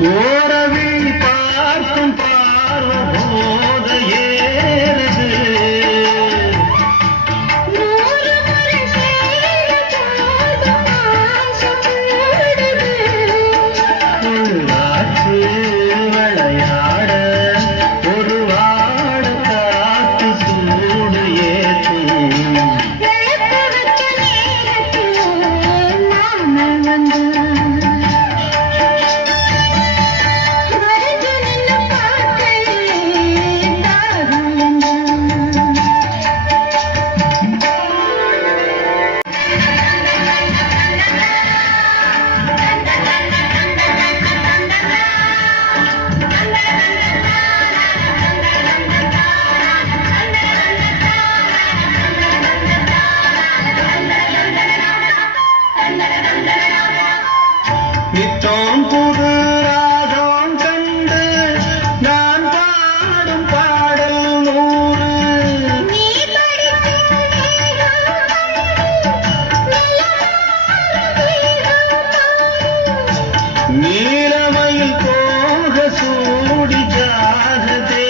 ஓரவில் பார்க்கும் பார்வ கூடி காததே